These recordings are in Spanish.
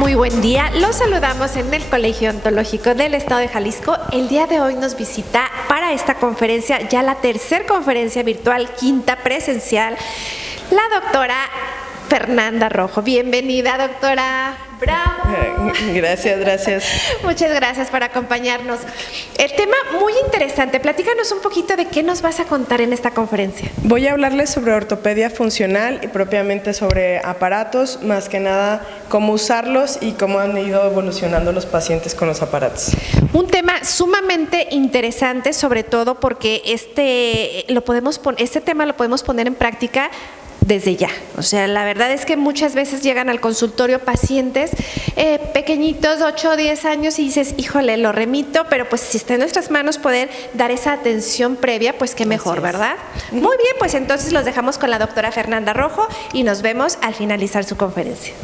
Muy buen día. Los saludamos en el Colegio Odontológico del Estado de Jalisco. El día de hoy nos visita para esta conferencia, ya la tercera conferencia virtual, quinta presencial, la doctora Fernanda Rojo. Bienvenida, doctora. ¡Bravo! Gracias. Muchas gracias por acompañarnos. El tema muy interesante. Platícanos un poquito de qué nos vas a contar en esta conferencia. Voy a hablarles sobre ortopedia funcional y propiamente sobre aparatos, más que nada cómo usarlos y cómo han ido evolucionando los pacientes con los aparatos. Un tema sumamente interesante, sobre todo porque este tema lo podemos poner en práctica desde ya. O sea, la verdad es que muchas veces llegan al consultorio pacientes pequeñitos, 8 o 10 años, y dices, híjole, lo remito, pero pues si está en nuestras manos poder dar esa atención previa, pues qué mejor, ¿verdad? Muy bien, pues entonces los dejamos con la doctora Fernanda Rojo y nos vemos al finalizar su conferencia.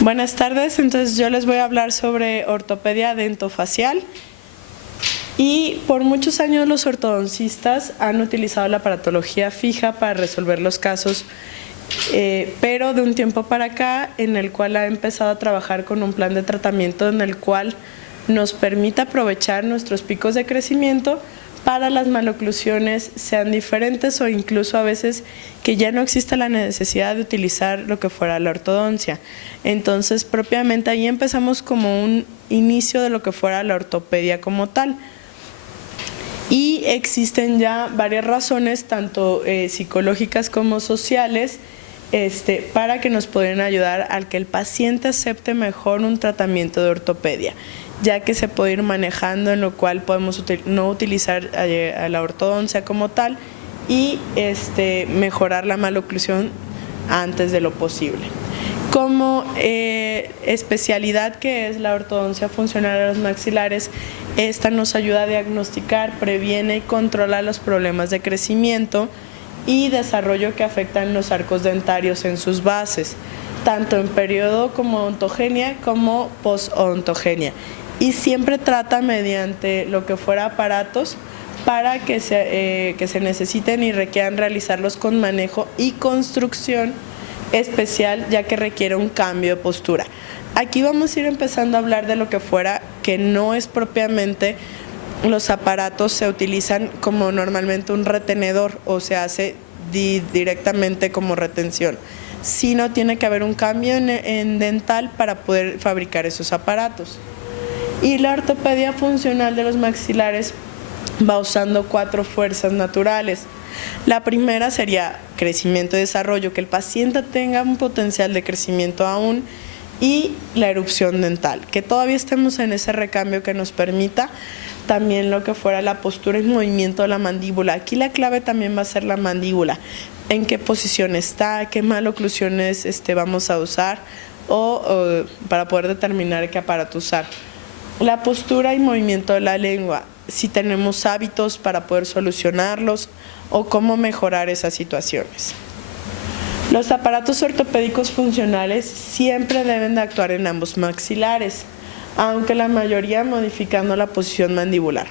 Buenas tardes, entonces yo les voy a hablar sobre ortopedia dentofacial. Y por muchos años los ortodoncistas han utilizado la aparatología fija para resolver los casos, pero de un tiempo para acá en el cual ha empezado a trabajar con un plan de tratamiento en el cual nos permite aprovechar nuestros picos de crecimiento para las maloclusiones, sean diferentes o incluso a veces que ya no existe la necesidad de utilizar lo que fuera la ortodoncia. Entonces propiamente ahí empezamos como un inicio de lo que fuera la ortopedia como tal. Y existen ya varias razones, tanto psicológicas como sociales, para que nos puedan ayudar al que el paciente acepte mejor un tratamiento de ortopedia, ya que se puede ir manejando, en lo cual podemos no utilizar a la ortodoncia como tal y mejorar la maloclusión antes de lo posible. Como especialidad que es la ortodoncia funcional de los maxilares, esta nos ayuda a diagnosticar, previene y controla los problemas de crecimiento y desarrollo que afectan los arcos dentarios en sus bases, tanto en periodo como ontogenia como postodontogenia. Y siempre trata mediante lo que fuera aparatos para que se necesiten y requieran realizarlos con manejo y construcción especial, ya que requiere un cambio de postura. Aquí vamos a ir empezando a hablar de lo que fuera, que no es propiamente los aparatos se utilizan como normalmente un retenedor o se hace directamente como retención, sino tiene que haber un cambio en dental para poder fabricar esos aparatos. Y la ortopedia funcional de los maxilares va usando 4 fuerzas naturales. La primera sería crecimiento y desarrollo, que el paciente tenga un potencial de crecimiento aún, y la erupción dental, que todavía estemos en ese recambio que nos permita también lo que fuera la postura y movimiento de la mandíbula. Aquí la clave también va a ser la mandíbula, en qué posición está, qué maloclusiones vamos a usar o para poder determinar qué aparato usar. La postura y movimiento de la lengua, si tenemos hábitos para poder solucionarlos o cómo mejorar esas situaciones. Los aparatos ortopédicos funcionales siempre deben de actuar en ambos maxilares, aunque la mayoría modificando la posición mandibular.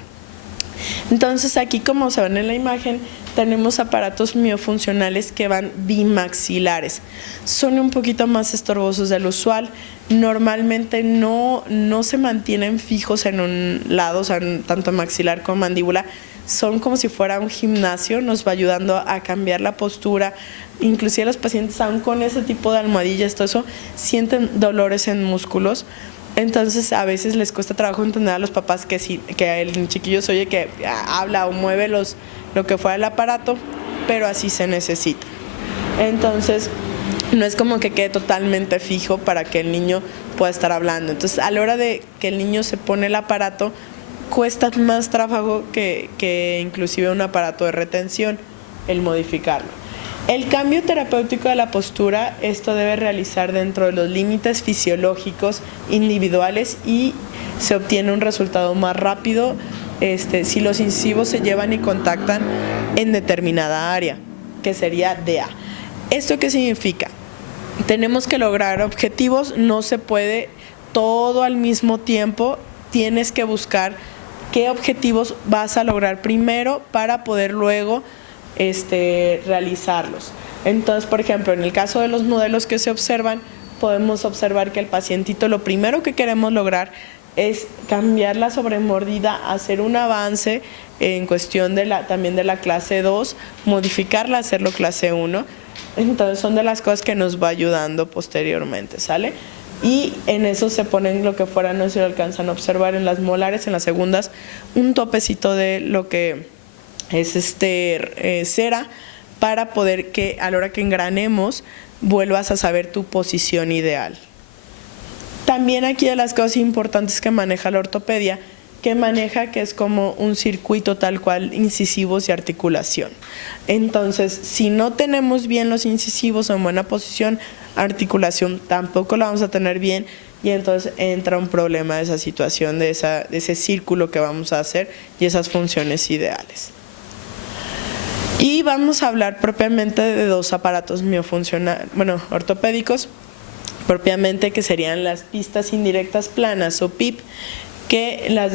Entonces aquí, como se ven en la imagen, tenemos aparatos miofuncionales que van bimaxilares. Son un poquito más estorbosos de lo usual. Normalmente no se mantienen fijos en un lado, o sea, tanto maxilar como mandíbula. Son como si fuera un gimnasio, nos va ayudando a cambiar la postura. Inclusive los pacientes, aún con ese tipo de almohadillas, todo eso, sienten dolores en músculos. Entonces a veces les cuesta trabajo entender a los papás que el chiquillo se oye que habla o mueve lo que fuera el aparato, pero así se necesita. Entonces no es como que quede totalmente fijo para que el niño pueda estar hablando. Entonces a la hora de que el niño se pone el aparato, cuesta más trabajo que inclusive un aparato de retención, el modificarlo. El cambio terapéutico de la postura, esto debe realizar dentro de los límites fisiológicos individuales y se obtiene un resultado más rápido si los incisivos se llevan y contactan en determinada área, que sería DA. ¿Esto qué significa? Tenemos que lograr objetivos, no se puede todo al mismo tiempo, tienes que buscar qué objetivos vas a lograr primero para poder luego realizarlos. Entonces, por ejemplo, en el caso de los modelos que se observan, podemos observar que el pacientito, lo primero que queremos lograr es cambiar la sobremordida, hacer un avance en cuestión también de la clase 2, modificarla, hacerlo clase 1. Entonces son de las cosas que nos va ayudando posteriormente, ¿sale? Y en eso se ponen lo que fuera, no sé si lo alcanzan a observar, en las molares, en las segundas, un topecito de lo que es cera, para poder que a la hora que engranemos vuelvas a saber tu posición ideal. También aquí de las cosas importantes que maneja la ortopedia, que es como un circuito tal cual, incisivos y articulación. Entonces, si no tenemos bien los incisivos en buena posición, articulación tampoco la vamos a tener bien, y entonces entra un problema de esa situación, de ese círculo que vamos a hacer y esas funciones ideales. Y vamos a hablar propiamente de dos aparatos ortopédicos, propiamente, que serían las pistas indirectas planas o PIP, que las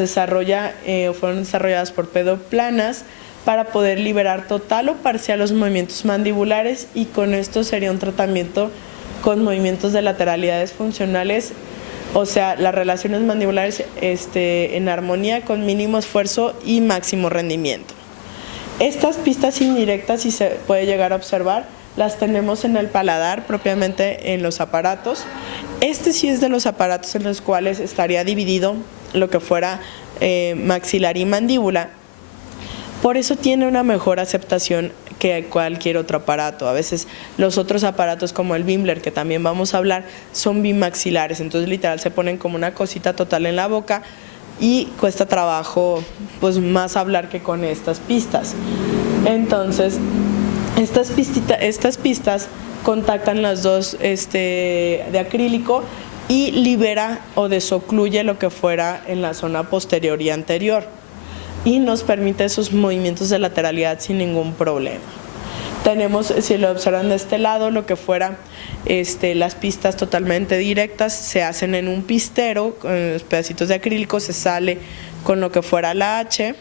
fueron desarrolladas por Pedro Planas para poder liberar total o parcial los movimientos mandibulares, y con esto sería un tratamiento con movimientos de lateralidades funcionales, o sea, las relaciones mandibulares en armonía con mínimo esfuerzo y máximo rendimiento. Estas pistas indirectas, si se puede llegar a observar, las tenemos en el paladar, propiamente en los aparatos. Sí es de los aparatos en los cuales estaría dividido lo que fuera maxilar y mandíbula. Por eso tiene una mejor aceptación que cualquier otro aparato. A veces los otros aparatos, como el Bimbler, que también vamos a hablar, son bimaxilares, entonces literal se ponen como una cosita total en la boca, y cuesta trabajo pues más hablar que con estas pistas. Entonces estas pistas contactan las dos de acrílico y libera o desocluye lo que fuera en la zona posterior y anterior, y nos permite esos movimientos de lateralidad sin ningún problema. Tenemos, si lo observan de este lado, lo que fuera las pistas totalmente directas se hacen en un pistero con los pedacitos de acrílico, se sale con lo que fuera la H,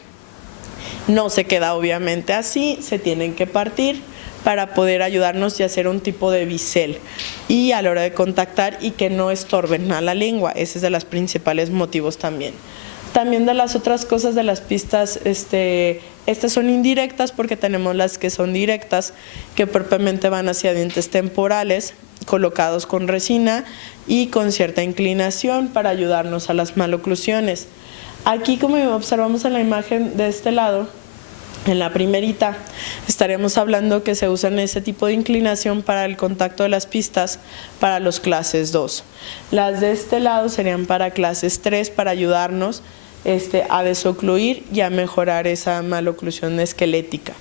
no se queda obviamente así, se tienen que partir para poder ayudarnos y hacer un tipo de bisel, y a la hora de contactar y que no estorben a la lengua. Ese es de los principales motivos también. También de las otras cosas de las pistas, estas son indirectas, porque tenemos las que son directas, que propiamente van hacia dientes temporales, colocados con resina y con cierta inclinación para ayudarnos a las maloclusiones. Aquí, como observamos en la imagen de este lado, en la primerita, estaremos hablando que se usan ese tipo de inclinación para el contacto de las pistas para los clases 2. Las de este lado serían para clases 3, para ayudarnos a desocluir y a mejorar esa maloclusión esquelética.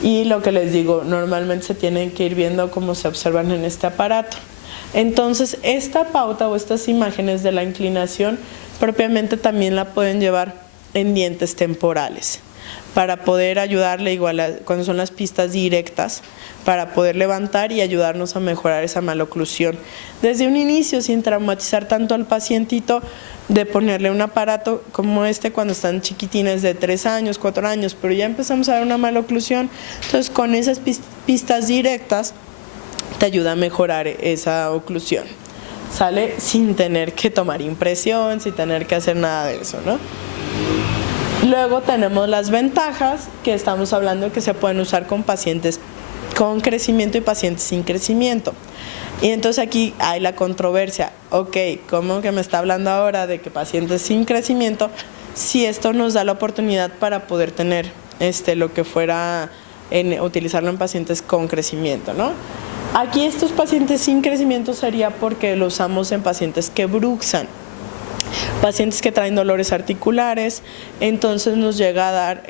Y lo que les digo, normalmente se tienen que ir viendo como se observan en este aparato. Entonces, esta pauta o estas imágenes de la inclinación propiamente también la pueden llevar en dientes temporales, para poder ayudarle igual cuando son las pistas directas, para poder levantar y ayudarnos a mejorar esa maloclusión. Desde un inicio, sin traumatizar tanto al pacientito, de ponerle un aparato como cuando están chiquitines de 3 años, 4 años, pero ya empezamos a ver una maloclusión, entonces con esas pistas directas te ayuda a mejorar esa oclusión, ¿sale? Sin tener que tomar impresión, sin tener que hacer nada de eso, ¿no? Luego tenemos las ventajas, que estamos hablando que se pueden usar con pacientes con crecimiento y pacientes sin crecimiento. Y entonces aquí hay la controversia, ¿cómo que me está hablando ahora de que pacientes sin crecimiento, si esto nos da la oportunidad para poder tener lo que fuera, utilizarlo en pacientes con crecimiento, ¿no? Aquí estos pacientes sin crecimiento sería porque lo usamos en pacientes que bruxan, pacientes que traen dolores articulares, entonces nos llega a dar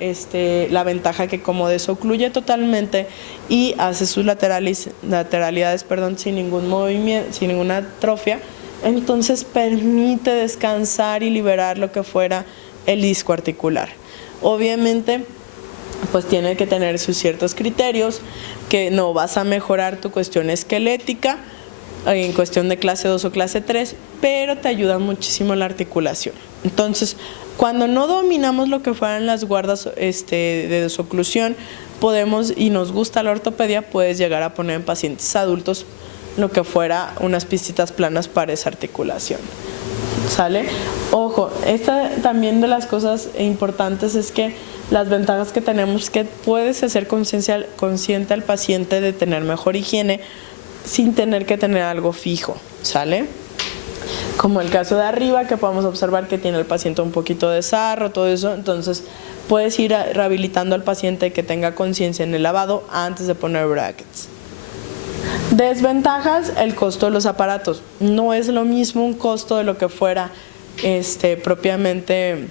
la ventaja que como desocluye totalmente y hace sus lateralidades sin ningún movimiento, sin ninguna atrofia, entonces permite descansar y liberar lo que fuera el disco articular. Obviamente, pues tiene que tener sus ciertos criterios, que no vas a mejorar tu cuestión esquelética en cuestión de clase 2 o clase 3, pero te ayuda muchísimo la articulación. Entonces, cuando no dominamos lo que fueran las guardas de desoclusión, podemos, y nos gusta la ortopedia, puedes llegar a poner en pacientes adultos lo que fuera unas pistitas planas para esa articulación. ¿Sale? Ojo, esta también de las cosas importantes es que las ventajas que tenemos es que puedes hacer consciente al paciente de tener mejor higiene sin tener que tener algo fijo, ¿sale? Como el caso de arriba, que podemos observar que tiene el paciente un poquito de sarro, todo eso, entonces puedes ir rehabilitando al paciente que tenga conciencia en el lavado antes de poner brackets. Desventajas, el costo de los aparatos. No es lo mismo un costo de lo que fuera propiamente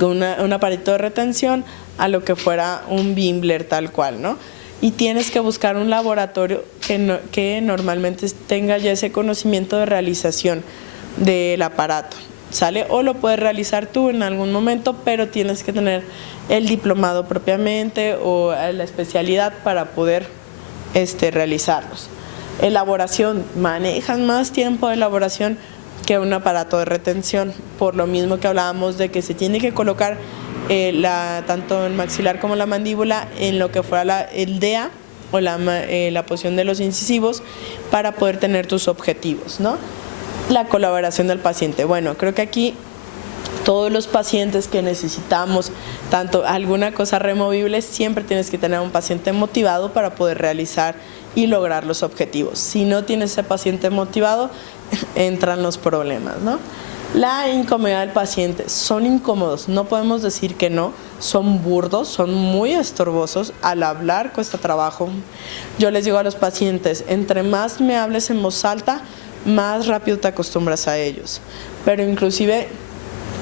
un aparatito de retención a lo que fuera un Bimbler tal cual, ¿no? Y tienes que buscar un laboratorio que normalmente tenga ya ese conocimiento de realización del aparato, ¿sale? O lo puedes realizar tú en algún momento, pero tienes que tener el diplomado propiamente o la especialidad para poder realizarlos. Elaboración, manejan más tiempo de elaboración que un aparato de retención, por lo mismo que hablábamos de que se tiene que colocar tanto el maxilar como la mandíbula en lo que fuera el DEA o la posición de los incisivos para poder tener tus objetivos, ¿no? La colaboración del paciente. Bueno, creo que aquí todos los pacientes que necesitamos tanto alguna cosa removible, siempre tienes que tener un paciente motivado para poder realizar y lograr los objetivos. Si no tienes ese paciente motivado, entran los problemas, ¿no? La incomodidad del paciente, son incómodos, no podemos decir que no, son burdos, son muy estorbosos, al hablar cuesta trabajo. Yo les digo a los pacientes, entre más me hables en voz alta, más rápido te acostumbras a ellos, pero inclusive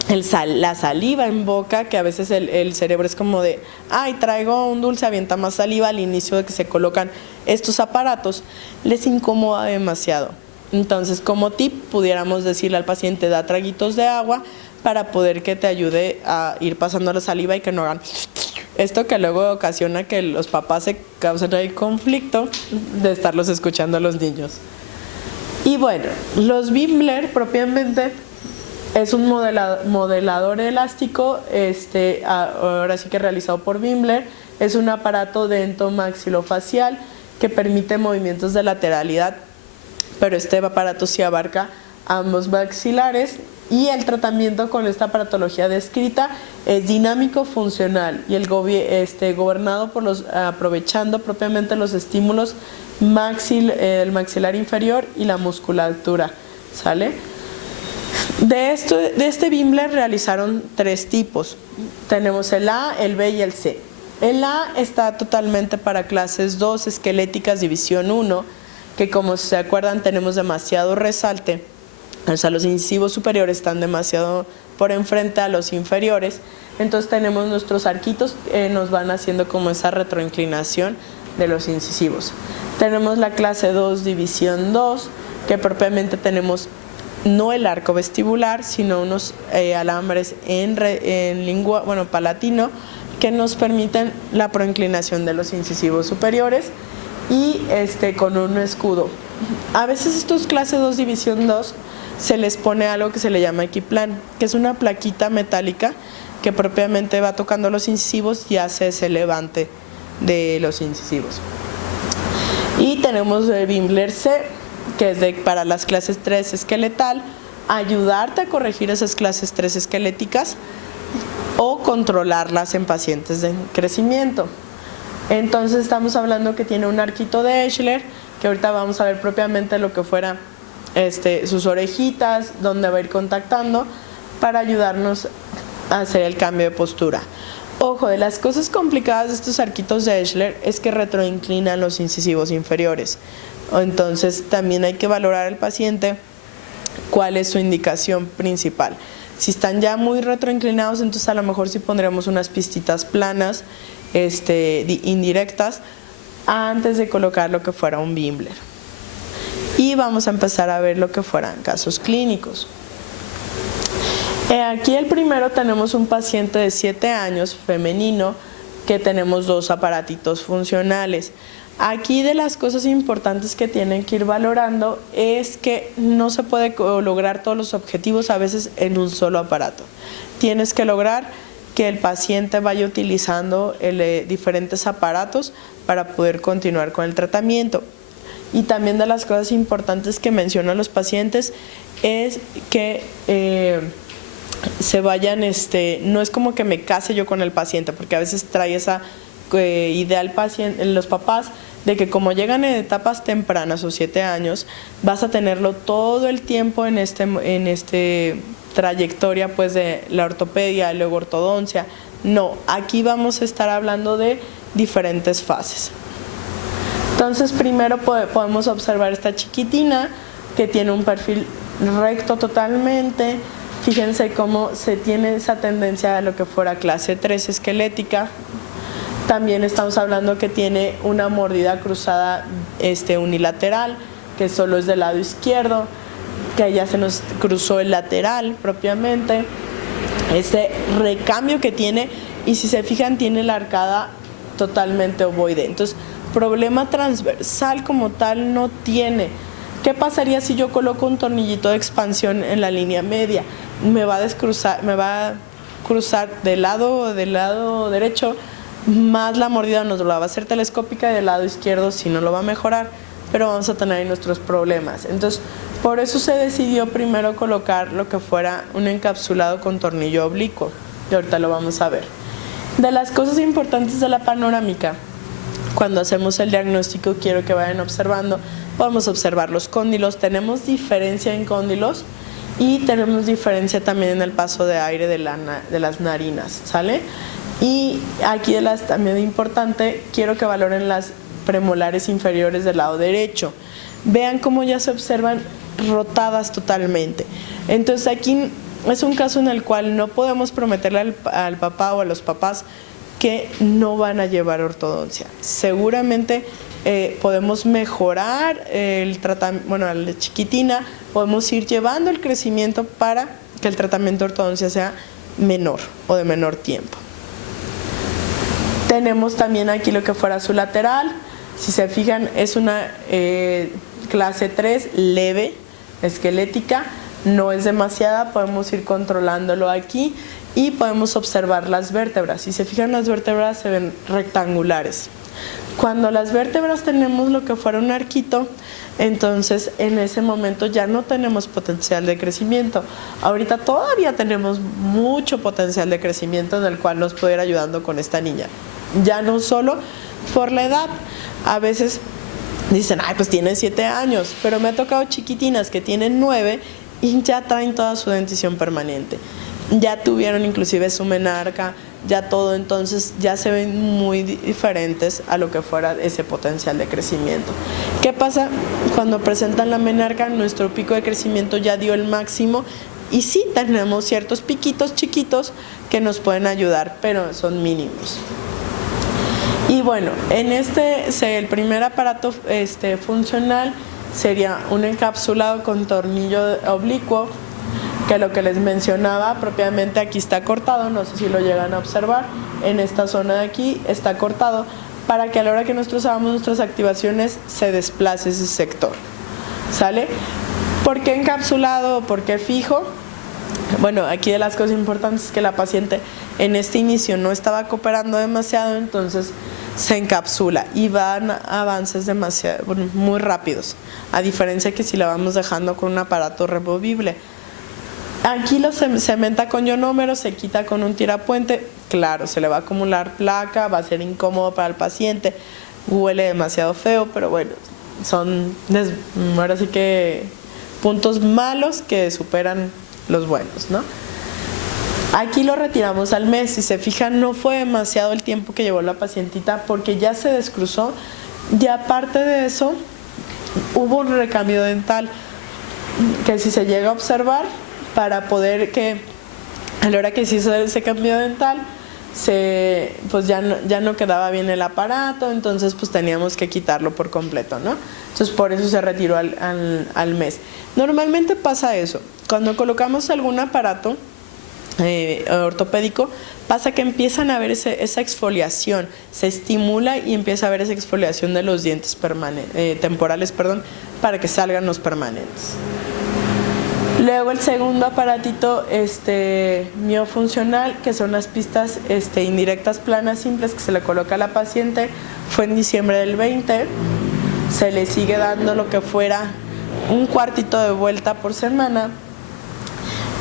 la saliva en boca, que a veces el cerebro es como de, ay, traigo un dulce, avienta más saliva al inicio de que se colocan estos aparatos, les incomoda demasiado. Entonces, como tip, pudiéramos decirle al paciente, da traguitos de agua para poder que te ayude a ir pasando la saliva y que no hagan esto, que luego ocasiona que los papás se causen el conflicto de estarlos escuchando a los niños. Y bueno, los Bimbler propiamente es un modelador elástico, ahora sí que realizado por Bimbler, es un aparato dentomaxilofacial que permite movimientos de lateralidad, pero este aparato sí abarca ambos maxilares y el tratamiento con esta aparatología descrita es dinámico funcional y gobernado por aprovechando propiamente los estímulos el maxilar inferior y la musculatura, ¿sale? De este Bimbler realizaron 3 tipos. Tenemos el A, el B y el C. El A está totalmente para clases 2 esqueléticas división 1, que como se acuerdan tenemos demasiado resalte, o sea, los incisivos superiores están demasiado por enfrente a los inferiores, entonces tenemos nuestros arquitos que nos van haciendo como esa retroinclinación de los incisivos. Tenemos la clase 2 división 2, que propiamente tenemos no el arco vestibular, sino unos alambres en lengua, palatino, que nos permiten la proinclinación de los incisivos superiores y con un escudo. A veces estos clase 2 división 2 se les pone algo que se le llama equiplan, que es una plaquita metálica que propiamente va tocando los incisivos y hace ese levante de los incisivos. Y tenemos el Bimbler C, que es para las clases 3 esqueletal, ayudarte a corregir esas clases 3 esqueléticas o controlarlas en pacientes de crecimiento. Entonces estamos hablando que tiene un arquito de Eschler, que ahorita vamos a ver propiamente lo que fuera sus orejitas, donde va a ir contactando para ayudarnos a hacer el cambio de postura. Ojo, de las cosas complicadas de estos arquitos de Eschler es que retroinclinan los incisivos inferiores. Entonces también hay que valorar al paciente cuál es su indicación principal. Si están ya muy retroinclinados, entonces a lo mejor sí pondremos unas pistitas planas, indirectas, antes de colocar lo que fuera un Bimbler. Y vamos a empezar a ver lo que fueran casos clínicos. Aquí el primero tenemos un paciente de 7 años, femenino, que tenemos 2 aparatitos funcionales. Aquí de las cosas importantes que tienen que ir valorando es que no se puede lograr todos los objetivos a veces en un solo aparato. Tienes que lograr que el paciente vaya utilizando diferentes aparatos para poder continuar con el tratamiento. Y también de las cosas importantes que mencionan los pacientes es que se vayan, no es como que me case yo con el paciente, porque a veces trae esa idea el paciente, los papás, de que como llegan en etapas tempranas o 7 años, vas a tenerlo todo el tiempo en este trayectoria pues de la ortopedia, luego ortodoncia. No, aquí vamos a estar hablando de diferentes fases. Entonces primero podemos observar esta chiquitina que tiene un perfil recto totalmente. Fíjense cómo se tiene esa tendencia a lo que fuera clase 3 esquelética. También estamos hablando que tiene una mordida cruzada unilateral, que solo es del lado izquierdo, que ya se nos cruzó el lateral propiamente. Ese recambio que tiene, y si se fijan, tiene la arcada totalmente ovoide. Entonces, problema transversal como tal no tiene. ¿Qué pasaría si yo coloco un tornillito de expansión en la línea media? Me va a cruzar del lado derecho, más la mordida nos la va a hacer telescópica, y del lado izquierdo sí no lo va a mejorar, pero vamos a tener ahí nuestros problemas. Entonces, por eso se decidió primero colocar lo que fuera un encapsulado con tornillo oblicuo, y ahorita lo vamos a ver. De las cosas importantes de la panorámica, cuando hacemos el diagnóstico, quiero que vayan observando, podemos observar los cóndilos, tenemos diferencia en cóndilos y tenemos diferencia también en el paso de aire de las narinas, ¿sale? Y aquí también importante, quiero que valoren las premolares inferiores del lado derecho. Vean cómo ya se observan rotadas totalmente. Entonces aquí es un caso en el cual no podemos prometerle al papá o a los papás que no van a llevar ortodoncia. Seguramente podemos mejorar el tratamiento, bueno, a la chiquitina, podemos ir llevando el crecimiento para que el tratamiento de ortodoncia sea menor o de menor tiempo. Tenemos también aquí lo que fuera su lateral. Si se fijan, es una clase 3 leve, esquelética, no es demasiada, podemos ir controlándolo aquí y podemos observar las vértebras. Si se fijan, las vértebras se ven rectangulares. Cuando las vértebras tenemos lo que fuera un arquito, entonces en ese momento ya no tenemos potencial de crecimiento. Ahorita todavía tenemos mucho potencial de crecimiento en el cual nos puede ir ayudando con esta niña. Ya no solo por la edad, a veces dicen, ay, pues tiene 7 años, pero me ha tocado chiquitinas que tienen 9 y ya traen toda su dentición permanente. Ya tuvieron inclusive su menarca, ya todo, entonces ya se ven muy diferentes a lo que fuera ese potencial de crecimiento. ¿Qué pasa cuando presentan la menarca? Nuestro pico de crecimiento ya dio el máximo y sí tenemos ciertos piquitos chiquitos que nos pueden ayudar, pero son mínimos. Y bueno, en el primer aparato funcional sería un encapsulado con tornillo oblicuo, que lo que les mencionaba propiamente aquí está cortado, no sé si lo llegan a observar, en esta zona de aquí está cortado para que a la hora que nosotros hagamos nuestras activaciones se desplace ese sector, ¿sale? ¿Por qué encapsulado o por qué fijo? Bueno, aquí de las cosas importantes es que la paciente en este inicio no estaba cooperando demasiado, entonces se encapsula y van avances muy rápidos, a diferencia que si la vamos dejando con un aparato removible. Aquí lo cementa con ionómero, se quita con un tirapuente, claro, se le va a acumular placa, va a ser incómodo para el paciente, huele demasiado feo, pero bueno, son ahora sí que puntos malos que superan los buenos, ¿no? Aquí lo retiramos al mes. Si se fijan, no fue demasiado el tiempo que llevó la pacientita porque ya se descruzó y aparte de eso hubo un recambio dental que si se llega a observar, para poder que a la hora que se hizo ese cambio dental pues ya no quedaba bien el aparato, entonces pues teníamos que quitarlo por completo, ¿no? Entonces por eso se retiró al mes. Normalmente pasa eso, cuando colocamos algún aparato ortopédico, pasa que empiezan a ver esa exfoliación, se estimula y empieza a ver esa exfoliación de los dientes temporales, para que salgan los permanentes. Luego el segundo aparatito miofuncional, que son las pistas indirectas planas simples que se le coloca a la paciente, fue en diciembre del 20. se le sigue dando lo que fuera un cuartito de vuelta por semana.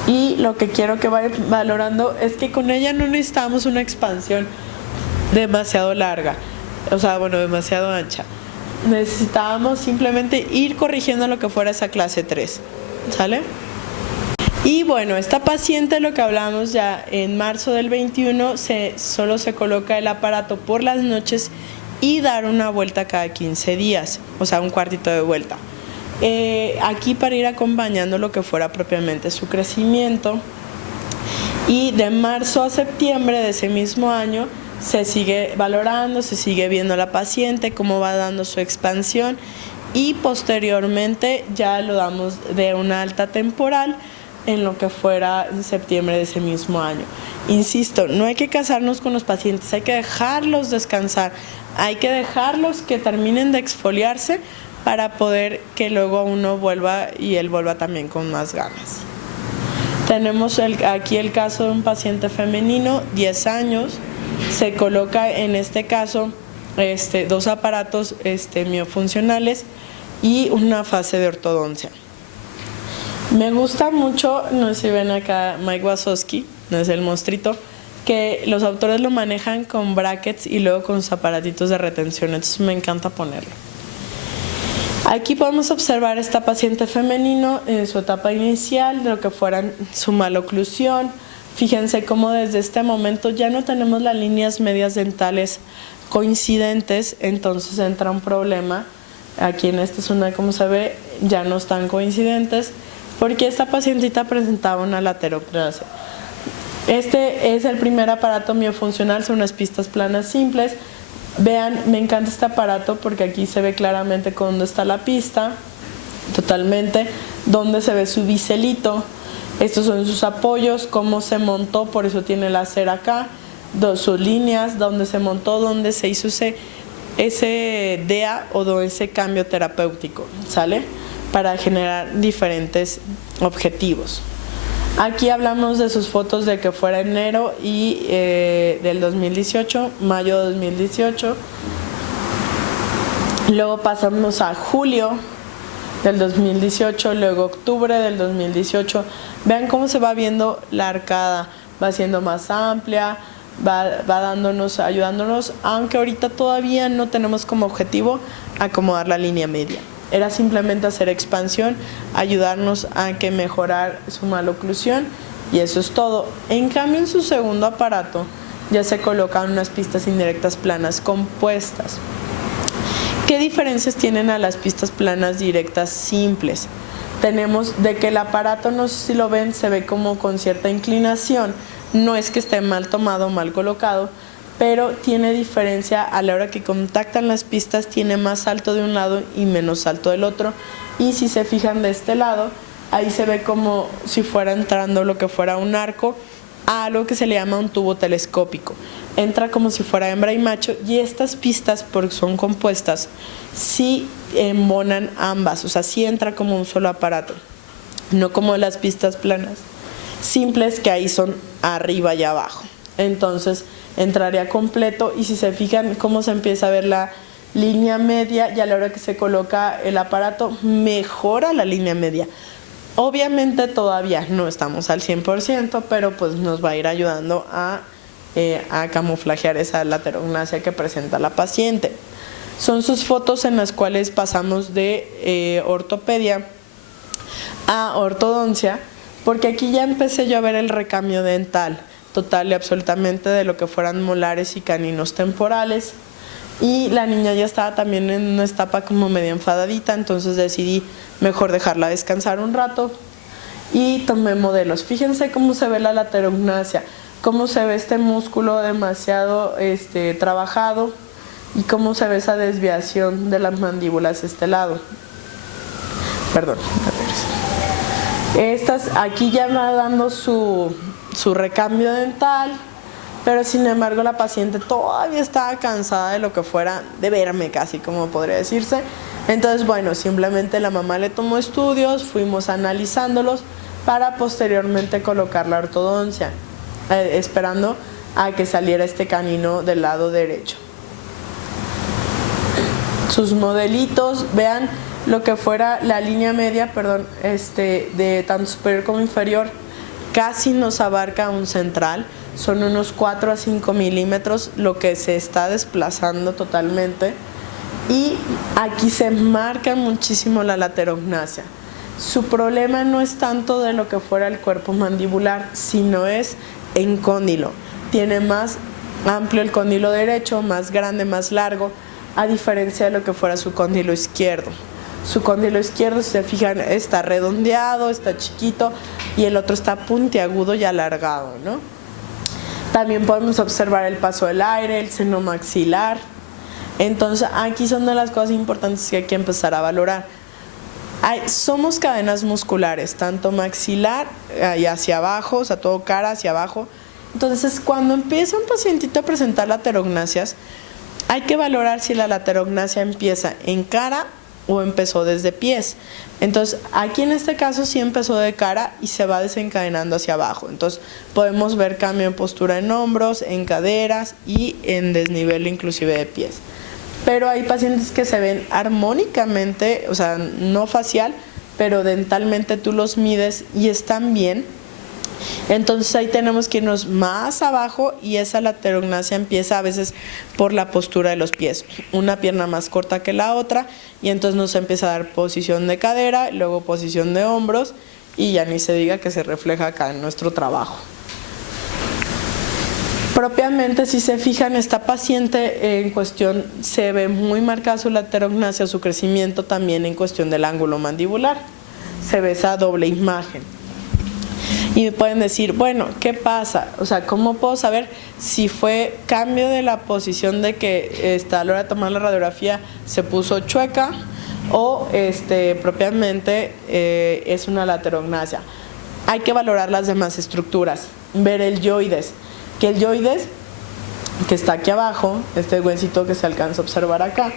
Y lo que quiero que vayan valorando es que con ella no necesitamos una expansión demasiado larga, o sea, bueno, demasiado ancha. Necesitábamos simplemente ir corrigiendo lo que fuera esa clase 3, ¿sale? Y bueno, esta paciente, lo que hablamos ya en marzo del 21, solo se coloca el aparato por las noches y dar una vuelta cada 15 días, o sea, un cuartito de vuelta. Aquí para ir acompañando lo que fuera propiamente su crecimiento. Y de marzo a septiembre de ese mismo año se sigue valorando, se sigue viendo la paciente, cómo va dando su expansión, y posteriormente ya lo damos de una alta temporal en lo que fuera en septiembre de ese mismo año. Insisto, no hay que casarnos con los pacientes, hay que dejarlos descansar, hay que dejarlos que terminen de exfoliarse para poder que luego uno vuelva y él vuelva también con más ganas. Tenemos aquí el caso de un paciente femenino, 10 años, se coloca en este caso 2 aparatos miofuncionales y una fase de ortodoncia. Me gusta mucho, no sé si ven acá Mike Wazowski, no es el monstruito, que los autores lo manejan con brackets y luego con sus aparatitos de retención, entonces me encanta ponerlo. Aquí podemos observar esta paciente femenino en su etapa inicial de lo que fuera su maloclusión. Fíjense cómo desde este momento ya no tenemos las líneas medias dentales coincidentes, entonces entra un problema. Aquí en esta zona, como se ve, ya no están coincidentes porque esta pacientita presentaba una lateroclasia. Este es el primer aparato miofuncional, son unas pistas planas simples. Vean, me encanta este aparato porque aquí se ve claramente dónde está la pista, totalmente, dónde se ve su biselito. Estos son sus apoyos, cómo se montó, por eso tiene la cera acá, sus líneas, dónde se montó, dónde se hizo ese DEA o ese cambio terapéutico, ¿sale? Para generar diferentes objetivos. Aquí hablamos de sus fotos de que fuera enero y del 2018, mayo de 2018. Luego pasamos a julio del 2018, luego octubre del 2018. Vean cómo se va viendo la arcada, va siendo más amplia, va ayudándonos, aunque ahorita todavía no tenemos como objetivo acomodar la línea media. Era simplemente hacer expansión, ayudarnos a que mejorar su maloclusión y eso es todo. En cambio, en su segundo aparato ya se colocan unas pistas indirectas planas compuestas. ¿Qué diferencias tienen a las pistas planas directas simples? Tenemos de que el aparato, no sé si lo ven, se ve como con cierta inclinación. No es que esté mal tomado o mal colocado, pero tiene diferencia a la hora que contactan las pistas, tiene más alto de un lado y menos alto del otro. Y si se fijan de este lado, ahí se ve como si fuera entrando lo que fuera un arco a lo que se le llama un tubo telescópico. Entra como si fuera hembra y macho, y estas pistas, porque son compuestas, sí embonan ambas, o sea, sí entra como un solo aparato, no como las pistas planas simples que ahí son arriba y abajo. Entonces entraría completo, y si se fijan cómo se empieza a ver la línea media, y a la hora que se coloca el aparato mejora la línea media. Obviamente todavía no estamos al 100%, pero pues nos va a ir ayudando a camuflajear esa laterognasia que presenta la paciente. Son sus fotos en las cuales pasamos de ortopedia a ortodoncia, porque aquí ya empecé yo a ver el recambio dental total y absolutamente de lo que fueran molares y caninos temporales, y la niña ya estaba también en una etapa como medio enfadadita, entonces decidí mejor dejarla descansar un rato y tomé modelos. Fíjense cómo se ve la laterognasia, cómo se ve este músculo demasiado trabajado y cómo se ve esa desviación de las mandíbulas este lado. Perdón. Estas aquí ya va dando su recambio dental, pero sin embargo la paciente todavía estaba cansada de lo que fuera, de verme casi, como podría decirse. Entonces, bueno, simplemente la mamá le tomó estudios, fuimos analizándolos para posteriormente colocar la ortodoncia, esperando a que saliera este canino del lado derecho. sus modelitos, vean lo que fuera la línea media, perdón, de tanto superior como inferior, casi nos abarca un central, son unos 4 a 5 milímetros lo que se está desplazando totalmente, y aquí se marca muchísimo la laterognasia. Su problema no es tanto de lo que fuera el cuerpo mandibular, sino es en cóndilo. Tiene más amplio el cóndilo derecho, más grande, más largo, a diferencia de lo que fuera su cóndilo izquierdo. Su cóndilo izquierdo, si se fijan, está redondeado, está chiquito, y el otro está puntiagudo y alargado, ¿no? También podemos observar el paso del aire, el seno maxilar. Entonces, aquí son de las cosas importantes que hay que empezar a valorar. Somos cadenas musculares, tanto maxilar y hacia abajo, o sea, todo cara hacia abajo. Entonces, cuando empieza un pacientito a presentar laterognasias, hay que valorar si la laterognasia empieza en cara o empezó desde pies. Entonces, aquí en este caso sí empezó de cara y se va desencadenando hacia abajo. Entonces, podemos ver cambio en postura en hombros, en caderas y en desnivel inclusive de pies. Pero hay pacientes que se ven armónicamente, o sea, no facial, pero dentalmente tú los mides y están bien. Entonces ahí tenemos que irnos más abajo, y esa laterognasia empieza a veces por la postura de los pies, una pierna más corta que la otra, y entonces nos empieza a dar posición de cadera, luego posición de hombros, y ya ni se diga que se refleja acá en nuestro trabajo. Propiamente, si se fijan, esta paciente en cuestión se ve muy marcada su laterognasia, su crecimiento también en cuestión del ángulo mandibular, se ve esa doble imagen. Y me pueden decir, bueno, ¿qué pasa? O sea, ¿cómo puedo saber si fue cambio de la posición de que a la hora de tomar la radiografía se puso chueca o propiamente es una laterognasia? Hay que valorar las demás estructuras, ver el yoides, que el yoides, que está aquí abajo, este huesito que se alcanza a observar acá,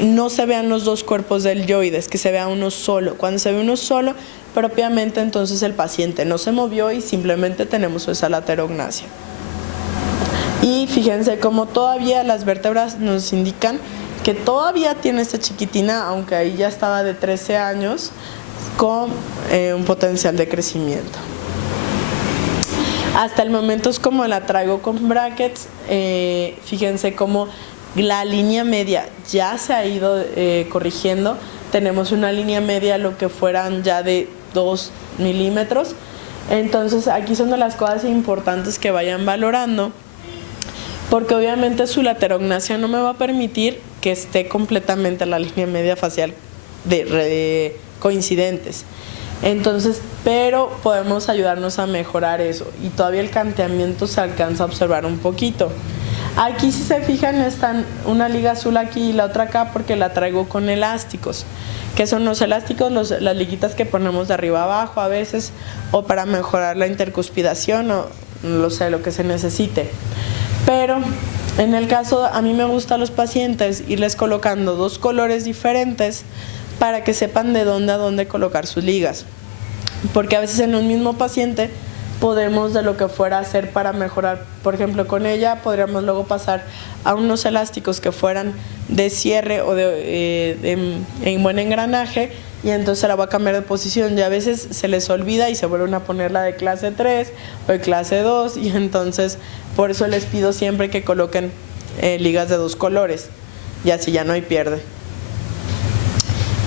no se vean los dos cuerpos del yoides, que se vea uno solo. Cuando se ve uno solo, propiamente entonces el paciente no se movió y simplemente tenemos esa laterognasia. Y fíjense cómo todavía las vértebras nos indican que todavía tiene esta chiquitina, aunque ahí ya estaba de 13 años, con un potencial de crecimiento. Hasta el momento es como la traigo con brackets. Fíjense cómo la línea media ya se ha ido corrigiendo. Tenemos una línea media lo que fueran ya de 2 milímetros. Entonces aquí son de las cosas importantes que vayan valorando, porque obviamente su laterognasia no me va a permitir que esté completamente la línea media facial de coincidentes. Entonces, pero podemos ayudarnos a mejorar eso, y todavía el canteamiento se alcanza a observar un poquito. Aquí, si se fijan, están una liga azul aquí y la otra acá porque la traigo con elásticos. ¿Qué son los elásticos? Las liguitas que ponemos de arriba abajo a veces, o para mejorar la intercuspidación, o no sé, lo que se necesite. Pero en el caso, a mí me gusta a los pacientes irles colocando 2 colores diferentes para que sepan de dónde a dónde colocar sus ligas, porque a veces en un mismo paciente podemos de lo que fuera hacer para mejorar. Por ejemplo, con ella podríamos luego pasar a unos elásticos que fueran de cierre o en buen engranaje, y entonces la va a cambiar de posición, y a veces se les olvida y se vuelven a poner la de clase 3 o de clase 2, y entonces por eso les pido siempre que coloquen ligas de 2 colores, y así ya no hay pierde.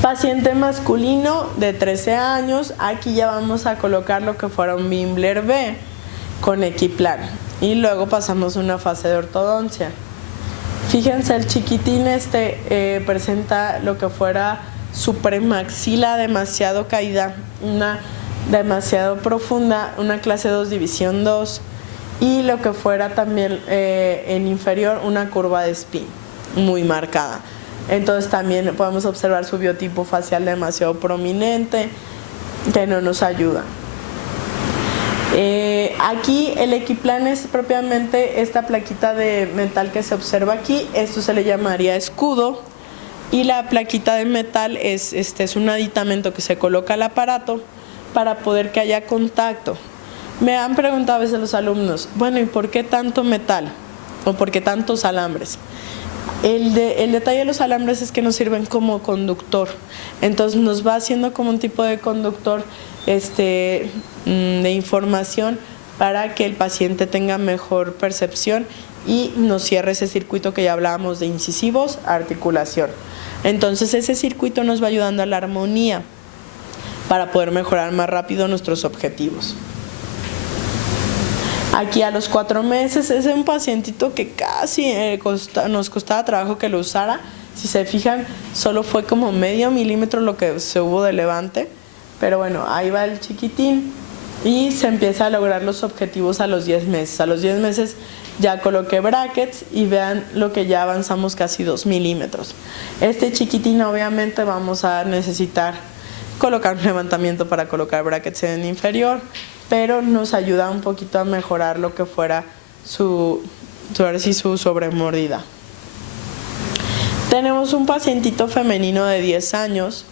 Paciente masculino de 13 años, aquí ya vamos a colocar lo que fuera un Bimbler B con equiplan, y luego pasamos a una fase de ortodoncia. Fíjense, el chiquitín presenta lo que fuera su premaxila demasiado caída, una demasiado profunda, una clase 2 división 2, y lo que fuera también en inferior una curva de Spin muy marcada. Entonces también podemos observar su biotipo facial demasiado prominente, que no nos ayuda. Aquí el equiplan es propiamente esta plaquita de metal que se observa aquí. Esto se le llamaría escudo, y la plaquita de metal es un aditamento que se coloca al aparato para poder que haya contacto. Me han preguntado a veces los alumnos, bueno, ¿y por qué tanto metal? ¿O por qué tantos alambres? El detalle de los alambres es que nos sirven como conductor, entonces nos va haciendo como un tipo de conductor de información para que el paciente tenga mejor percepción y nos cierre ese circuito que ya hablábamos de incisivos a articulación. Entonces ese circuito nos va ayudando a la armonía para poder mejorar más rápido nuestros objetivos. Aquí a los 4 meses es un pacientito que casi nos costaba trabajo que lo usara. Si se fijan, solo fue como medio milímetro lo que se hubo de levante. Pero bueno, ahí va el chiquitín y se empieza a lograr los objetivos a los 10 meses. A los 10 meses ya coloqué brackets y vean lo que ya avanzamos casi 2 milímetros. Este chiquitín obviamente vamos a necesitar colocar un levantamiento para colocar brackets en el inferior, pero nos ayuda un poquito a mejorar lo que fuera su sobremordida. Tenemos un pacientito femenino de 10 años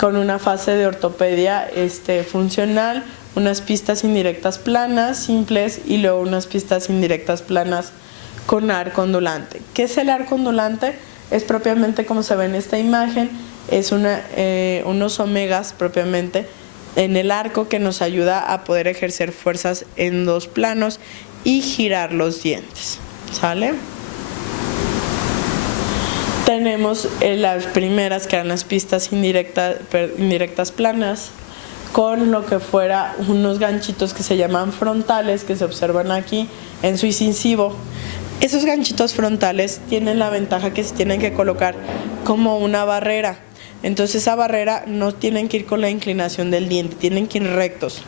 con una fase de ortopedia funcional, unas pistas indirectas planas simples y luego unas pistas indirectas planas con arco ondulante. ¿Qué es el arco ondulante? Es propiamente como se ve en esta imagen, es unos omegas propiamente en el arco que nos ayuda a poder ejercer fuerzas en 2 planos y girar los dientes, ¿sale? Tenemos las primeras que eran las pistas indirectas planas con lo que fuera unos ganchitos que se llaman frontales que se observan aquí en su incisivo. Esos ganchitos frontales tienen la ventaja que se tienen que colocar como una barrera. Entonces esa barrera no tienen que ir con la inclinación del diente, tienen que ir rectos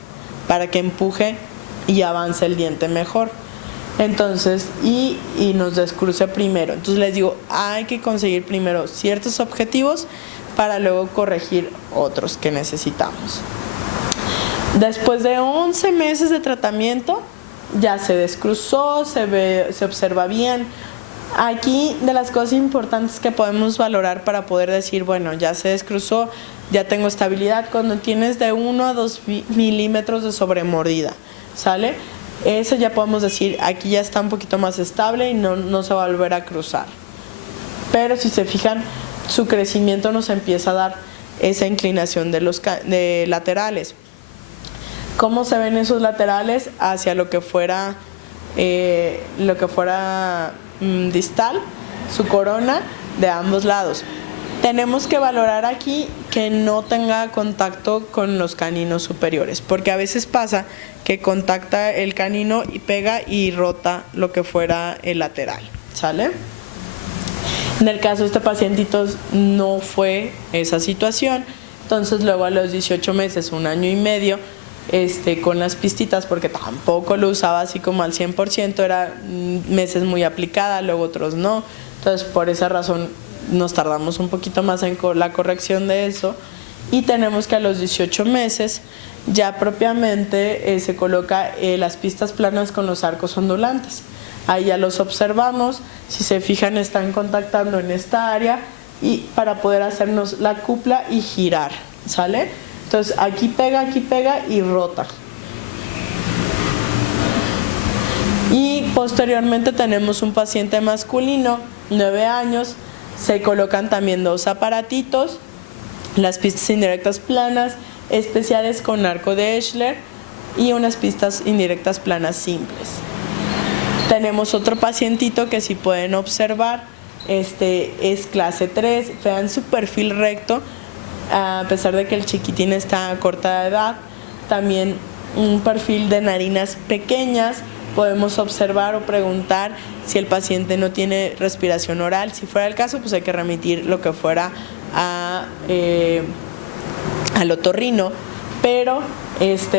para que empuje y avance el diente mejor. Entonces, y nos descruce primero. Entonces les digo, hay que conseguir primero ciertos objetivos para luego corregir otros que necesitamos. Después de 11 meses de tratamiento, ya se descruzó, se observa bien. Aquí de las cosas importantes que podemos valorar para poder decir, bueno, ya se descruzó, ya tengo estabilidad, cuando tienes de 1 a 2 milímetros de sobremordida, ¿sale? Eso ya podemos decir, aquí ya está un poquito más estable y no se va a volver a cruzar. Pero si se fijan, su crecimiento nos empieza a dar esa inclinación de laterales. ¿Cómo se ven esos laterales? Hacia lo que fuera distal, su corona de ambos lados. Tenemos que valorar aquí que no tenga contacto con los caninos superiores, porque a veces pasa que contacta el canino y pega y rota lo que fuera el lateral, ¿sale? En el caso de este pacientito no fue esa situación, entonces luego a los 18 meses, 1 año y medio, con las pistitas, porque tampoco lo usaba así como al 100%, era meses muy aplicada, luego otros no, entonces por esa razón nos tardamos un poquito más en la corrección de eso, y tenemos que a los 18 meses ya propiamente se coloca las pistas planas con los arcos ondulantes. Ahí ya los observamos, si se fijan están contactando en esta área y para poder hacernos la cupla y girar, ¿sale? Entonces aquí pega y rota. Y posteriormente tenemos un paciente masculino, 9 años, se colocan también 2 aparatitos, las pistas indirectas planas, especiales con arco de Eschler y unas pistas indirectas planas simples. Tenemos otro pacientito que si pueden observar, es clase 3, vean su perfil recto, a pesar de que el chiquitín está a corta edad, también un perfil de narinas pequeñas. Podemos observar o preguntar si el paciente no tiene respiración oral. Si fuera el caso, pues hay que remitir lo que fuera al otorrino, pero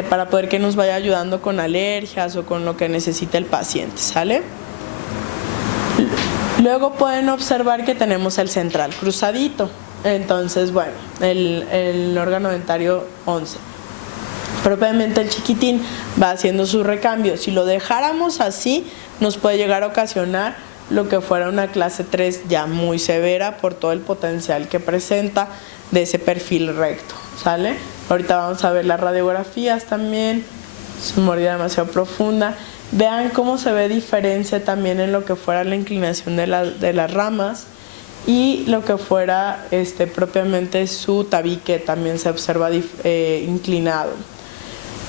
para poder que nos vaya ayudando con alergias o con lo que necesita el paciente, ¿sale? Luego pueden observar que tenemos el central cruzadito. Entonces, bueno, el órgano dentario 11. Propiamente el chiquitín va haciendo su recambio. Si lo dejáramos así, nos puede llegar a ocasionar lo que fuera una clase 3 ya muy severa por todo el potencial que presenta de ese perfil recto, ¿sale? Ahorita vamos a ver las radiografías también es una mordida demasiado profunda. Vean cómo se ve diferencia también en lo que fuera la inclinación de las ramas y lo que fuera propiamente su tabique también se observa inclinado.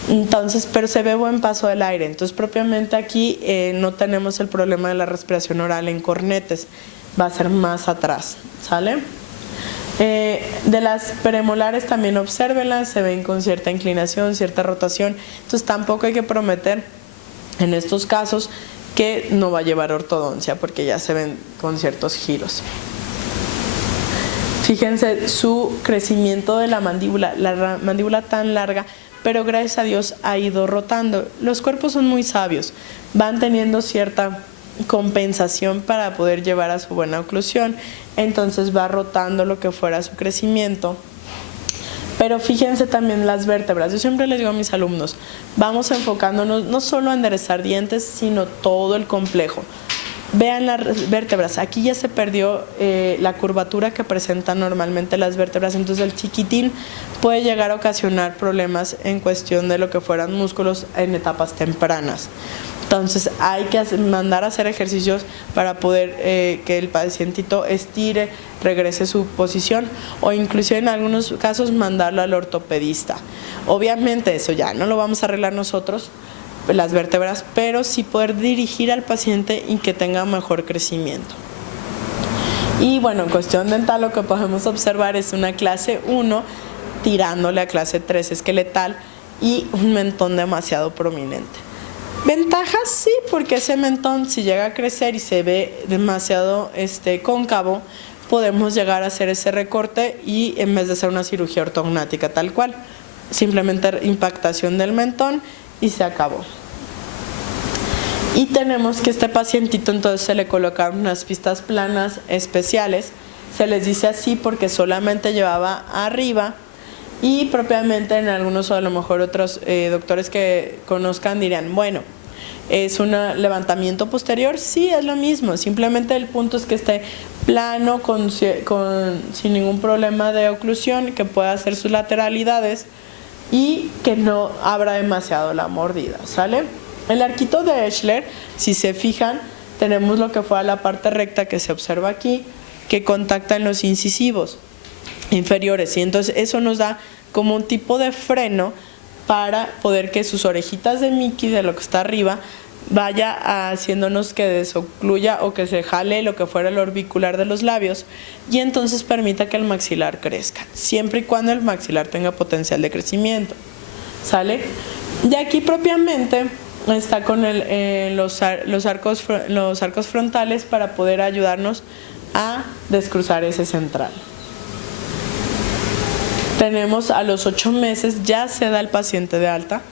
Entonces, pero se ve buen paso del aire. Entonces, propiamente aquí no tenemos el problema de la respiración oral en cornetes, va a ser más atrás, ¿sale? De las premolares también obsérvenlas, se ven con cierta inclinación, cierta rotación. Entonces, tampoco hay que prometer en estos casos que no va a llevar ortodoncia porque ya se ven con ciertos giros. Fíjense su crecimiento de la mandíbula tan larga, pero gracias a Dios ha ido rotando. Los cuerpos son muy sabios, van teniendo cierta compensación para poder llevar a su buena oclusión, entonces va rotando lo que fuera su crecimiento. Pero fíjense también las vértebras. Yo siempre les digo a mis alumnos, vamos enfocándonos no solo a enderezar dientes, sino todo el complejo. Vean las vértebras, aquí ya se perdió la curvatura que presentan normalmente las vértebras, entonces el chiquitín puede llegar a ocasionar problemas en cuestión de lo que fueran músculos en etapas tempranas. Entonces hay que mandar a hacer ejercicios para poder que el pacientito estire, regrese su posición o inclusive en algunos casos mandarlo al ortopedista. Obviamente eso ya no lo vamos a arreglar nosotros, las vértebras, pero sí poder dirigir al paciente y que tenga mejor crecimiento. Y bueno, en cuestión dental lo que podemos observar es una clase 1 tirándole a clase 3 esqueletal y un mentón demasiado prominente. Ventajas sí, porque ese mentón si llega a crecer y se ve demasiado cóncavo, podemos llegar a hacer ese recorte y en vez de hacer una cirugía ortognática tal cual, simplemente impactación del mentón y se acabó. Y tenemos que este pacientito entonces se le colocaron unas pistas planas especiales, se les dice así porque solamente llevaba arriba y propiamente en algunos o a lo mejor otros doctores que conozcan dirían, bueno, ¿es un levantamiento posterior? Sí, es lo mismo, simplemente el punto es que esté plano, sin ningún problema de oclusión, que pueda hacer sus lateralidades y que no abra demasiado la mordida, ¿sale? El arquito de Eschler, si se fijan, tenemos lo que fue la parte recta que se observa aquí, que contacta en los incisivos inferiores, y entonces eso nos da como un tipo de freno para poder que sus orejitas de Mickey, de lo que está arriba, vaya haciéndonos que desocluya o que se jale lo que fuera el orbicular de los labios y entonces permita que el maxilar crezca, siempre y cuando el maxilar tenga potencial de crecimiento, ¿sale? Y aquí propiamente está con los arcos frontales para poder ayudarnos a descruzar ese central. Tenemos a los 8 meses, ya se da el paciente de alta,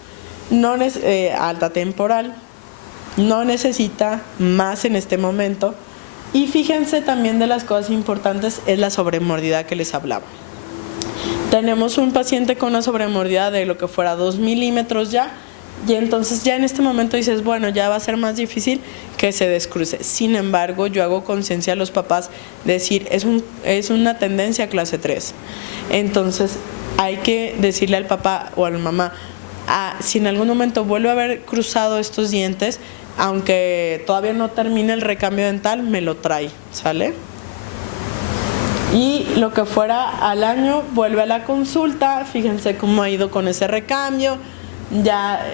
alta temporal, no necesita más en este momento. Y fíjense también de las cosas importantes es la sobremordida que les hablaba. Tenemos un paciente con una sobremordida de lo que fuera 2 milímetros ya, y entonces ya en este momento dices, bueno, ya va a ser más difícil que se descruce. Sin embargo, yo hago conciencia a los papás de decir, es una tendencia a clase 3. Entonces hay que decirle al papá o a la mamá, si en algún momento vuelve a haber cruzado estos dientes, aunque todavía no termine el recambio dental, me lo trae, ¿sale? Y lo que fuera al año, vuelve a la consulta, fíjense cómo ha ido con ese recambio, ya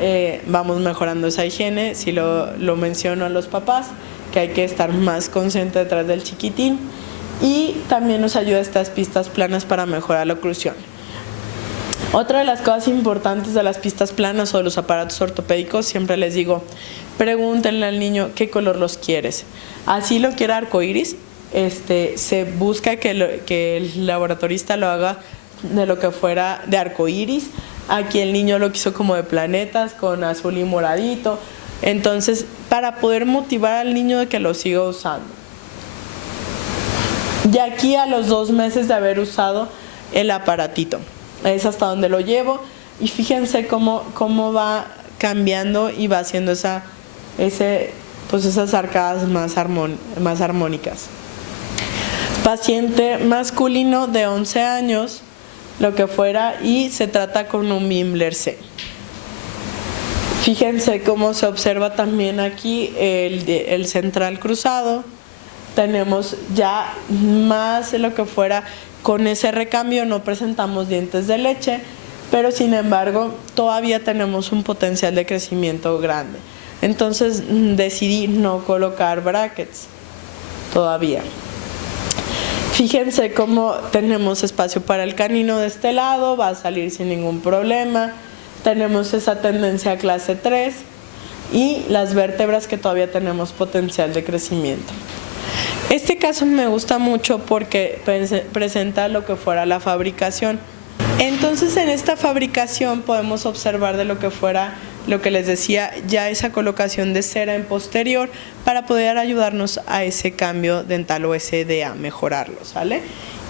vamos mejorando esa higiene, si lo menciono a los papás, que hay que estar más consciente detrás del chiquitín, y también nos ayuda estas pistas planas para mejorar la oclusión. Otra de las cosas importantes de las pistas planas o de los aparatos ortopédicos, siempre les digo, pregúntenle al niño qué color los quieres. Así lo quiere arcoíris, se busca que el laboratorista lo haga de lo que fuera de arcoíris. Aquí el niño lo quiso como de planetas, con azul y moradito. Entonces, para poder motivar al niño de que lo siga usando. Y aquí a los 2 meses de haber usado el aparatito. Es hasta donde lo llevo. Y fíjense cómo va cambiando y va haciendo esas arcadas más armónicas. Paciente masculino de 11 años, lo que fuera, y se trata con un Mimler C. Fíjense cómo se observa también aquí el central cruzado. Tenemos ya más de lo que fuera con ese recambio, no presentamos dientes de leche, pero sin embargo todavía tenemos un potencial de crecimiento grande. Entonces decidí no colocar brackets todavía. Fíjense cómo tenemos espacio para el canino de este lado, va a salir sin ningún problema. Tenemos esa tendencia a clase 3 y las vértebras que todavía tenemos potencial de crecimiento. Este caso me gusta mucho porque presenta lo que fuera la fabricación. Entonces en esta fabricación podemos observar de lo que fuera, lo que les decía, ya esa colocación de cera en posterior para poder ayudarnos a ese cambio dental o ese a mejorarlo, ¿sale?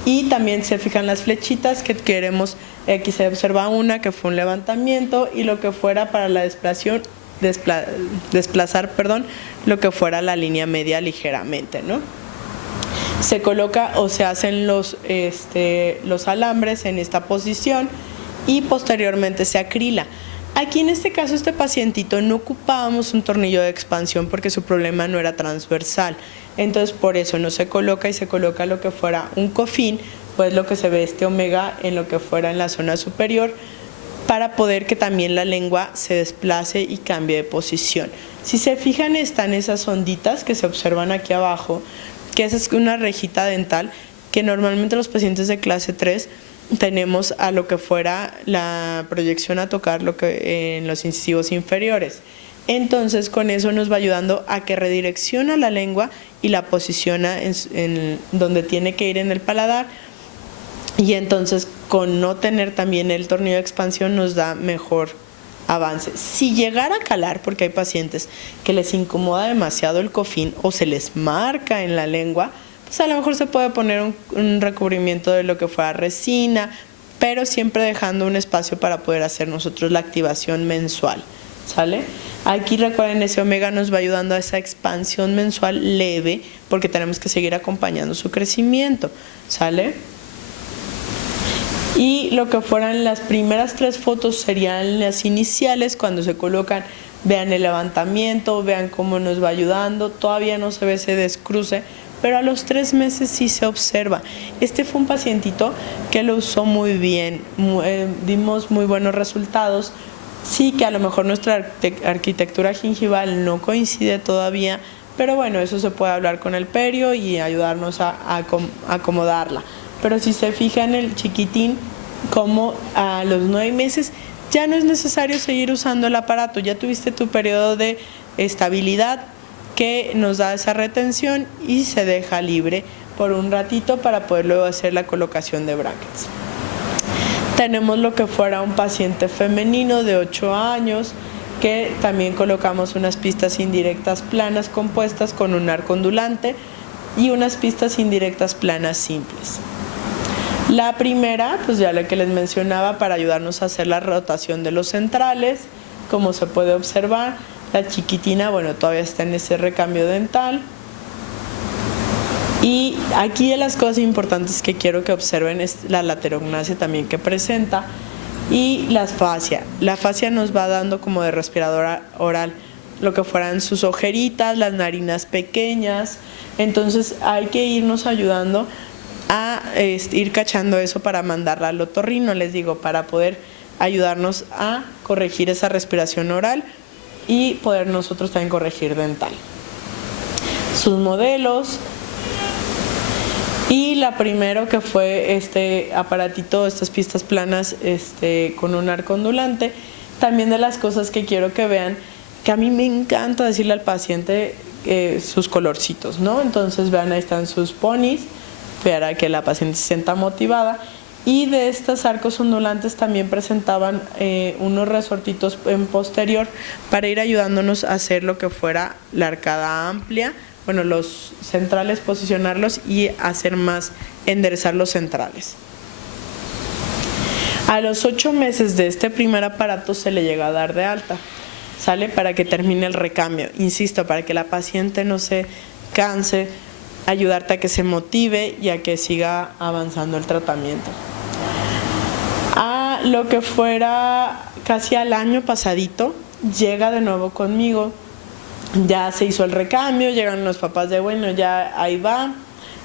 Y también se fijan las flechitas que queremos, aquí se observa una que fue un levantamiento y lo que fuera para la desplazar, lo que fuera la línea media ligeramente, ¿no? Se coloca o se hacen los alambres en esta posición y posteriormente se acrila. Aquí en este caso este pacientito no ocupábamos un tornillo de expansión porque su problema no era transversal, entonces por eso no se coloca y se coloca lo que fuera un cofín, pues lo que se ve este omega en lo que fuera en la zona superior para poder que también la lengua se desplace y cambie de posición. Si se fijan están esas onditas que se observan aquí abajo, que esa es una rejita dental que normalmente los pacientes de clase 3 tenemos a lo que fuera la proyección a tocar en los incisivos inferiores. Entonces con eso nos va ayudando a que redirecciona la lengua y la posiciona en donde tiene que ir en el paladar, y entonces con no tener también el tornillo de expansión nos da mejor avance. Si llegara a calar, porque hay pacientes que les incomoda demasiado el cofín o se les marca en la lengua, pues a lo mejor se puede poner un recubrimiento de lo que fuera resina, pero siempre dejando un espacio para poder hacer nosotros la activación mensual, ¿sale? Aquí recuerden, ese omega nos va ayudando a esa expansión mensual leve porque tenemos que seguir acompañando su crecimiento, ¿sale? Y lo que fueran las primeras 3 fotos serían las iniciales, cuando se colocan, vean el levantamiento, vean cómo nos va ayudando, todavía no se ve ese descruce, pero a los 3 meses sí se observa. Este fue un pacientito que lo usó muy bien, dimos muy buenos resultados. Sí que a lo mejor nuestra arquitectura gingival no coincide todavía, pero bueno, eso se puede hablar con el perio y ayudarnos a acomodarla. Pero si se fijan el chiquitín, como a los 9 meses ya no es necesario seguir usando el aparato, ya tuviste tu periodo de estabilidad que nos da esa retención y se deja libre por un ratito para poder luego hacer la colocación de brackets. Tenemos lo que fuera un paciente femenino de 8 años que también colocamos unas pistas indirectas planas compuestas con un arco ondulante y unas pistas indirectas planas simples. La primera, pues ya la que les mencionaba, para ayudarnos a hacer la rotación de los centrales, como se puede observar. La chiquitina, bueno, todavía está en ese recambio dental. Y aquí de las cosas importantes que quiero que observen es la laterognasia también que presenta y la fascia. La fascia nos va dando como de respirador oral lo que fueran sus ojeritas, las narinas pequeñas. Entonces hay que irnos ayudando a ir cachando eso para mandarla al otorrino, les digo, para poder ayudarnos a corregir esa respiración oral y poder nosotros también corregir dental. Sus modelos. Y la primero que fue este aparatito, estas pistas planas con un arco ondulante. También de las cosas que quiero que vean, que a mí me encanta decirle al paciente sus colorcitos, ¿no? Entonces vean, ahí están sus ponis, para que la paciente se sienta motivada. Y de estos arcos ondulantes también presentaban unos resortitos en posterior para ir ayudándonos a hacer lo que fuera la arcada amplia, bueno, los centrales posicionarlos y hacer más, enderezar los centrales. A los 8 meses de este primer aparato se le llega a dar de alta, ¿sale? Para que termine el recambio, insisto, para que la paciente no se canse, ayudarte a que se motive y a que siga avanzando el tratamiento. A lo que fuera casi al año pasadito, llega de nuevo conmigo, ya se hizo el recambio, llegan los papás de bueno, ya ahí va,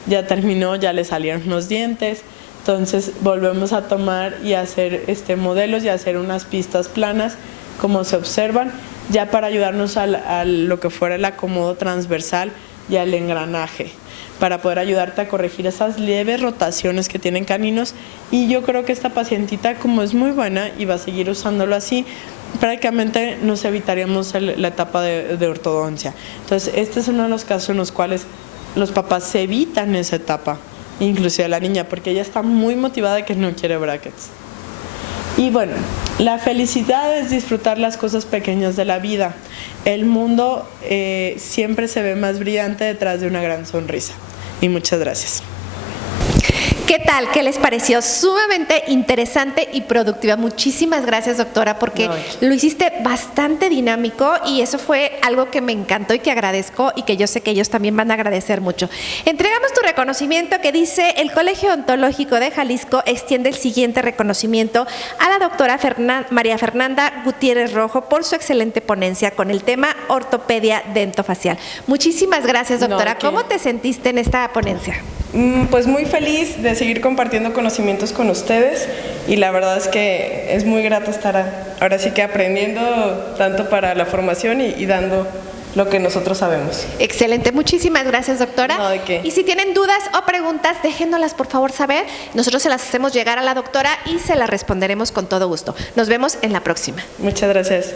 ya terminó, ya le salieron los dientes. Entonces volvemos a tomar y hacer modelos y hacer unas pistas planas como se observan, ya para ayudarnos a lo que fuera el acomodo transversal y al engranaje, para poder ayudarte a corregir esas leves rotaciones que tienen caninos. Y yo creo que esta pacientita, como es muy buena y va a seguir usándolo así, prácticamente nos evitaríamos la etapa de ortodoncia. Entonces este es uno de los casos en los cuales los papás se evitan esa etapa, inclusive la niña, porque ella está muy motivada de que no quiere brackets. Y bueno, la felicidad es disfrutar las cosas pequeñas de la vida. El mundo siempre se ve más brillante detrás de una gran sonrisa. Y muchas gracias. ¿Qué tal? ¿Qué les pareció? Sumamente interesante y productiva. Muchísimas gracias, doctora, porque lo hiciste bastante dinámico y eso fue algo que me encantó y que agradezco y que yo sé que ellos también van a agradecer mucho. Entregamos tu reconocimiento que dice: el Colegio Odontológico de Jalisco extiende el siguiente reconocimiento a la doctora María Fernanda Gutiérrez Rojo por su excelente ponencia con el tema ortopedia dentofacial. Muchísimas gracias, doctora. ¿Cómo te sentiste en esta ponencia? Pues muy feliz de seguir compartiendo conocimientos con ustedes y la verdad es que es muy grato estar ahora sí que aprendiendo tanto para la formación y dando lo que nosotros sabemos. Excelente, muchísimas gracias, doctora. No, ¿de qué? Y si tienen dudas o preguntas, déjennoslas por favor saber. Nosotros se las hacemos llegar a la doctora y se las responderemos con todo gusto. Nos vemos en la próxima. Muchas gracias.